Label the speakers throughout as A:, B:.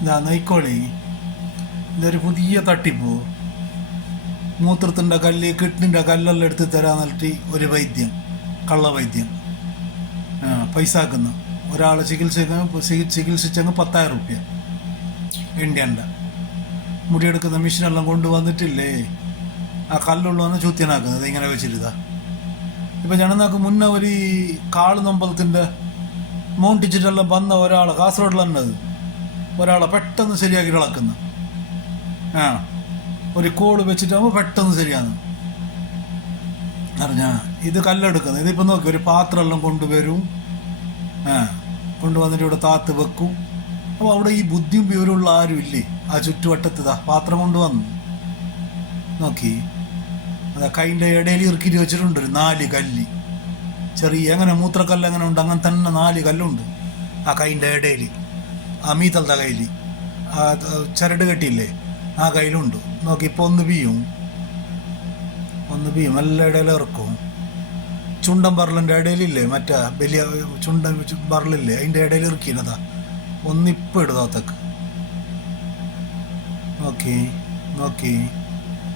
A: ഇതാ നോയിക്കോളി. ഇതൊരു പുതിയ തട്ടിപ്പ്. മൂത്രത്തിന്റെ കല്ല് കിഡ്നിന്റെ കല്ലെല്ലാം എടുത്ത് തരാൻ നൽകി ഒരു വൈദ്യം കള്ള വൈദ്യം ആ പൈസ ആക്കുന്ന. ഒരാളെ ചികിത്സിക്ക ചികിത്സിച്ചങ്ങ് പത്തായിരം റുപ്യ. ഇന്ത്യന്റെ. മുടിയെടുക്കുന്ന മെഷീനെല്ലാം കൊണ്ടുവന്നിട്ടില്ലേ? ആ കല്ലുള്ളവന്ന് ചുത്തിനാക്കുന്നത് ഇങ്ങനെ വെച്ചിരുതാ. ഇപ്പം ജനനാക്ക് മുന്നേ ഒരു കാളുനമ്പലത്തിന്റെ കാൾ നമ്പലത്തിന്റെ മോണ്ടിച്ചിട്ടെല്ലാം വന്ന ഒരാൾ കാസർഗോഡിൽ തന്നത് ഒരാളെ പെട്ടെന്ന് ശരിയാക്കി ഇളക്കുന്നു. ആ ഒരു കോൾ വെച്ചിട്ടാകുമ്പോൾ പെട്ടെന്ന് ശരിയാണ്. അറിഞ്ഞാ ഇത് കല്ലെടുക്കുന്നു. ഇതിപ്പോൾ നോക്കി ഒരു പാത്രമെല്ലാം കൊണ്ടുവരും. ആ കൊണ്ടുവന്നിട്ട് ഇവിടെ താത്ത് വെക്കും. അപ്പോൾ അവിടെ ഈ ബുദ്ധിയും വിവരമുള്ള ആരും ഇല്ലേ? ആ ചുറ്റുവട്ടത്ത് ഇതാ പാത്രം കൊണ്ടുവന്നു. നോക്കി അതാ കൈന്റെ ഇടയിൽ ഇറുക്കിട്ട് വെച്ചിട്ടുണ്ട് ഒരു നാല് കല്ല്. ചെറിയ എങ്ങനെ മൂത്രക്കല്ല് എങ്ങനെ ഉണ്ട്. അങ്ങനെ തന്നെ നാല് കല്ലുണ്ട് ആ കൈന്റെ ഇടയിൽ. മീത്തലത്തെ കയ്യിൽ ചരട് കെട്ടിയില്ലേ? ആ കയ്യിലുണ്ട്. നോക്കി ഇപ്പോൾ ഒന്ന് ബിയും ഒന്ന് ബിയും എല്ലാ ഇടയിലും ഇറക്കും. ചുണ്ടൻ ബറലിന്റെ ഇടയിലില്ലേ? മറ്റേ വലിയ ചുണ്ടൻ ബറലില്ലേ അതിന്റെ ഇടയിൽ ഇറക്കിനതാ ഒന്നിപ്പോൾ ഇടുതാത്തക്ക് നോക്കി നോക്കി.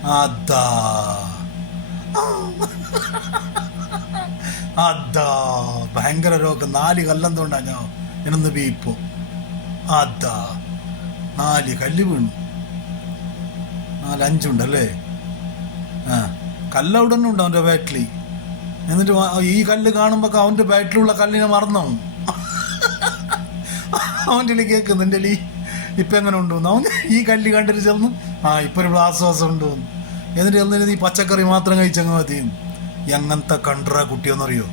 A: അതാ. അതാ. ഭയങ്കര രോഗം. നാല് കല്ലെന്തുകൊണ്ടാ ഞാൻ. എന്നൊന്ന് ബീപ്പോ അതാ നാല് കല്ല് വീണു നാലഞ്ചുണ്ടല്ലേ? ആ കല്ല് അവിടെ തന്നെ ഉണ്ട് അവന്റെ ബാറ്റിൽ എന്നിട്ട് ഈ കല്ല് കാണുമ്പോൾ അവന്റെ ബാറ്റിലുള്ള കല്ലിനെ മറന്നു. അവന്റെ കേൾക്കുന്നു എന്റെ ലീ ഇപ്പം എങ്ങനെ ഉണ്ടോന്ന് അവൻ ഈ കല്ല് കണ്ടിട്ട് ചെന്നു ആ ഇപ്പം ഒരു ആശ്വാസം ഉണ്ടോന്ന് എന്നിട്ട് ചെന്നിട്ട് ഈ പച്ചക്കറി മാത്രം കഴിച്ചങ്ങ് മതി എങ്ങനത്തെ കണ്ടറ കുട്ടിയെന്നറിയോ?